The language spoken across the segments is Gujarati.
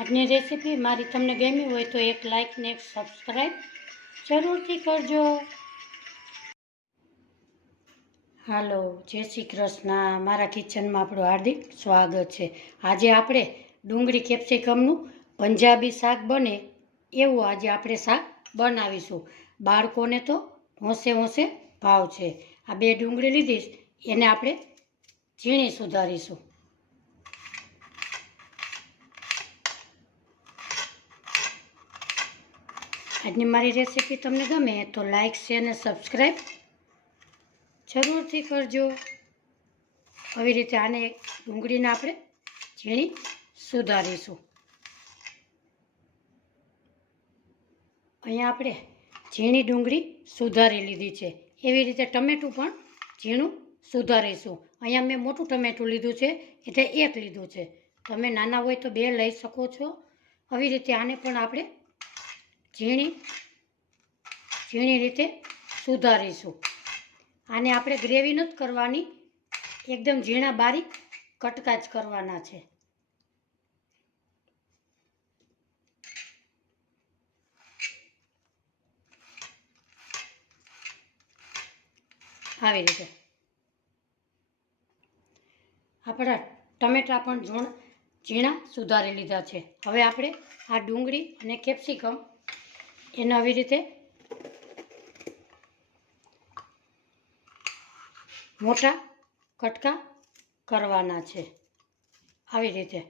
આજની રેસીપી મારી તમને ગમી હોય તો એક લાઇક ને એક સબસ્ક્રાઈબ જરૂરથી કરજો. હાલો, જય શ્રી કૃષ્ણ. મારા કિચનમાં આપણું હાર્દિક સ્વાગત છે. આજે આપણે ડુંગળી કેપ્સિકમનું પંજાબી શાક બને એવું આજે આપણે શાક બનાવીશું. બાળકોને તો હોંશે હોંશે ભાવ છે. આ બે ડુંગળી લીધીશ, એને આપણે ઝીણી સુધારીશું. આજની મારી રેસીપી તમને ગમે તો લાઇક શેર અને સબસ્ક્રાઈબ જરૂરથી કરજો. આવી રીતે આને ડુંગળીને આપણે ઝીણી સુધારીશું. અહીંયા આપણે ઝીણી ડુંગળી સુધારી લીધી છે. એવી રીતે ટમેટું પણ ઝીણું સુધારીશું. અહીંયા મેં મોટું ટમેટું લીધું છે એટલે એક લીધું છે. તમે નાના હોય તો બે લઈ શકો છો. આવી રીતે આને પણ આપણે ઝીણી રીતે સુધારીશું. આને આપણે ગ્રેવી નથી કરવાની, એકદમ ઝીણા બારીક કટકા જ કરવાના છે. આવી રીતે આપણા ટમેટા પણ ઝીણા સુધારી લીધા છે. હવે આપણે આ ડુંગળી અને કેપ્સિકમ એને આવી રીતે મોટા કટકા કરવાના છે. આવી રીતે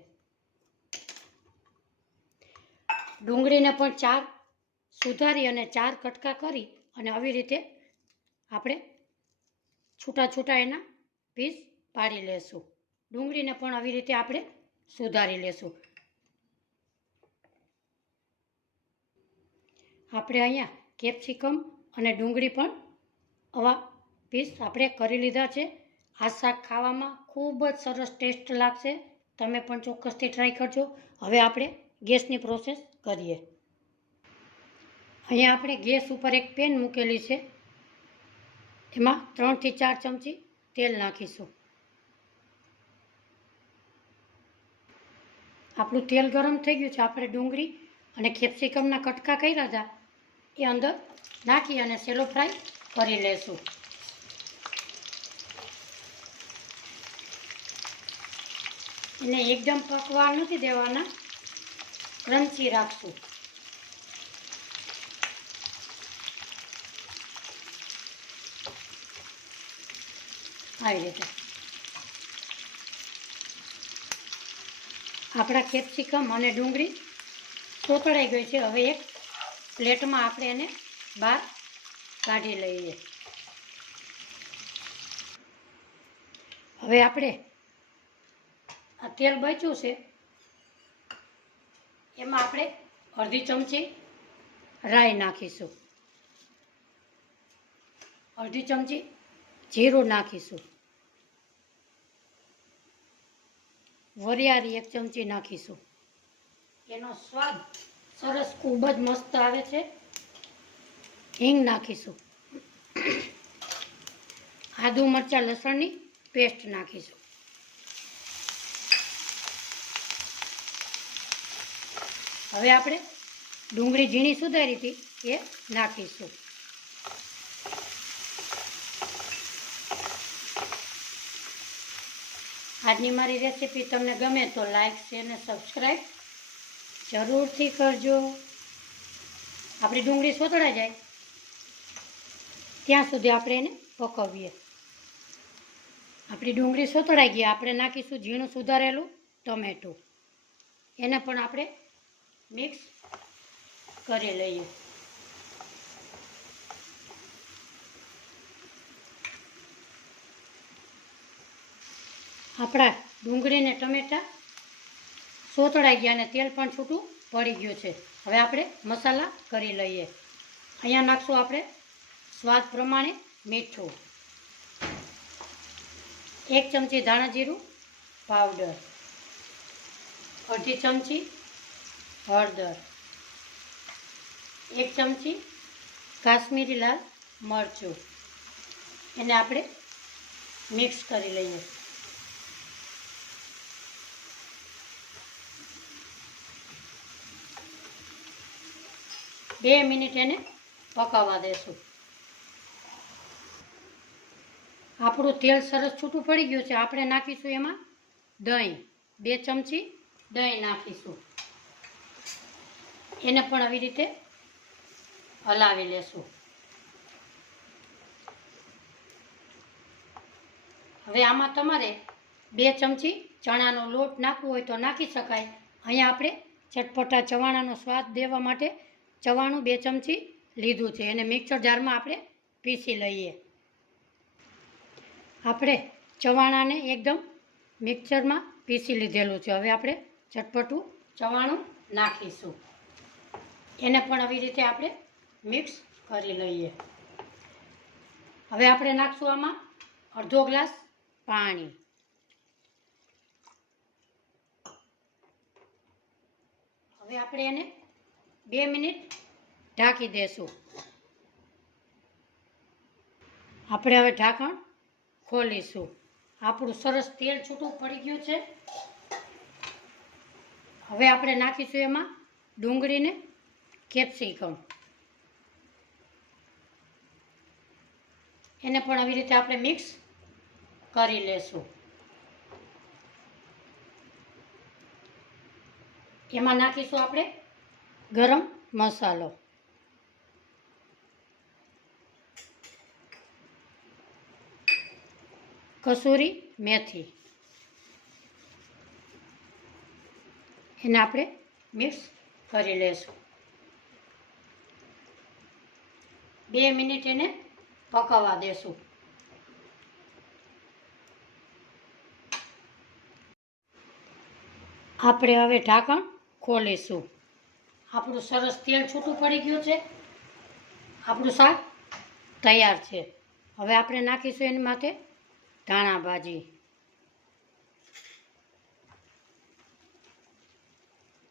ડુંગળીને પણ 4 સુધારી અને 4 કટકા કરી અને આવી રીતે આપણે છૂટા છૂટા એના પીસ પાડી લેશું. ડુંગળીને પણ આવી રીતે આપણે સુધારી લેશું. આપણે અહીંયા કેપ્સિકમ અને ડુંગળી પણ આવા પીસ આપણે કરી લીધા છે. આ શાક ખાવામાં ખૂબ જ સરસ ટેસ્ટ લાગશે. તમે પણ ચોક્કસથી ટ્રાય કરજો. હવે આપણે ગેસની પ્રોસેસ કરીએ. અહીંયા આપણે ગેસ ઉપર એક પેન મૂકેલી છે. એમાં 3 થી 4 ચમચી તેલ નાખીશું. આપણું તેલ ગરમ થઈ ગયું છે. આપણે ડુંગળી અને કેપ્સિકમના કટકા કર્યા હતા એ અંદર નાખી અને સેલો ફ્રાય કરી લેશું. એને એકદમ પકવા નથી દેવાના, ક્રન્ચી રાખશું. આવી રીતે આપણા કેપ્સિકમ અને ડુંગળી સોતળાઈ ગઈ છે. હવે એક પ્લેટમાં આપણે એને બહાર કાઢી લઈએ. હવે આપણે આ તેલ બચ્યું છે એમાં આપણે અડધી ચમચી રાઈ નાખીશું. અડધી ચમચી જીરું નાખીશું. વરિયાળી 1 ચમચી નાખીશું. એનો સ્વાદ સરસ ખૂબ જ મસ્ત આવે છે. હિંગ નાખીશું. આદુ મરચાં લસણની પેસ્ટ નાખીશું. હવે આપણે ડુંગળી ઝીણી સુધારી હતી એ નાખીશું. આજની મારી રેસીપી તમને ગમે તો લાઇક શેર અને સબસ્ક્રાઈબ જરૂરથી કરજો. આપણી ડુંગળી સોતળાઈ જાય ત્યાં સુધી આપણે એને પકવીએ. આપણી ડુંગળી સોતળાઈ ગઈ, આપણે નાખીશું ઝીણું સુધારેલું ટમેટું. એને પણ આપણે મિક્સ કરી લઈએ. આપણા ડુંગળી ને ટમેટાં સોતળાઈ ગયા અને તેલ પણ છૂટું પડી ગયું છે. હવે આપણે મસાલા કરી લઈએ. અહીંયા નાખશું આપણે સ્વાદ પ્રમાણે મીઠું, 1 ચમચી ધાણા જીરું પાવડર, અડધી ચમચી હળદર, 1 ચમચી કાશ્મીરી લાલ મરચું. એને આપણે મિક્સ કરી લઈએ. 1 2 મિનિટ એને પકાવવા દેશું. આપણું તેલ સરસ છૂટું પડી ગયું છે. આપણે નાખીશું એમાં દહીં. 2 ચમચી દહીં નાખીશું. એને પણ આવી રીતે હલાવી લેશું. હવે આમાં તમારે 2 ચમચી ચણાનો લોટ નાખવો હોય તો નાખી શકાય. અહીંયા આપણે ચટપટા ચવાણાનો સ્વાદ દેવા માટે ચવાણું 2 ચમચી લીધું છે. એને મિક્સર જારમાં આપણે પીસી લઈએ. આપણે ચવાણાને એકદમ મિક્સરમાં પીસી લીધેલું છે. હવે આપણે ચટપટું ચવાણું નાખીશું. એને પણ આવી રીતે આપણે મિક્સ કરી લઈએ. હવે આપણે નાખશું આમાં અડધો ગ્લાસ પાણી. હવે આપણે એને 2 મિનિટ ઢાંકી દેશું. આપણે હવે ઢાંકણ ખોલીશું. આપણું સરસ તેલ છૂટું પડી ગયું છે. હવે આપણે નાખીશું એમાં ડુંગળીને કેપ્સિકમ. એને પણ આવી રીતે આપણે મિક્સ કરી લેશું. એમાં નાખીશું આપણે ગરમ મસાલો. કસૂરી મેથી. એને આપણે મિક્સ કરી લેશું. 2 મિનિટ એને પકાવવા દેશું. આપણે હવે ઢાંકણ ખોલીશું. આપણું સરસ તેલ છૂટું પડી ગયું છે. આપણું શાક તૈયાર છે. હવે આપણે નાખીશું એની માથે ધાણા ભાજી.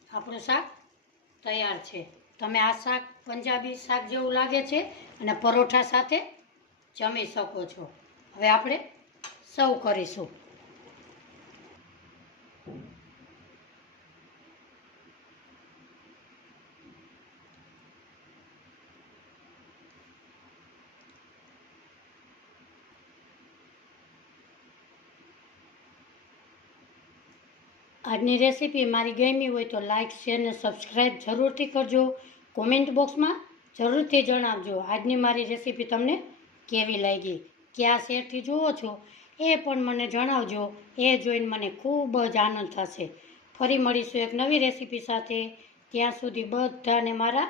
આપણું શાક તૈયાર છે. તમે આ શાક પંજાબી શાક જેવું લાગે છે અને પરોઠા સાથે જમી શકો છો. હવે આપણે સર્વ કરીશું. આજની રેસીપી મારી ગમી હોય તો લાઇક શેર ને સબસ્ક્રાઈબ જરૂરથી કરજો. કોમેન્ટ બોક્સમાં જરૂરથી જણાવજો આજની મારી રેસીપી તમને કેવી લાગી, કયા શહેરથી જુઓ છો એ પણ મને જણાવજો. એ જોઈને મને ખૂબ જ આનંદ થશે. ફરી મળીશું એક નવી રેસીપી સાથે. ત્યાં સુધી બધાને મારા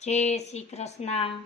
જય શ્રી કૃષ્ણ.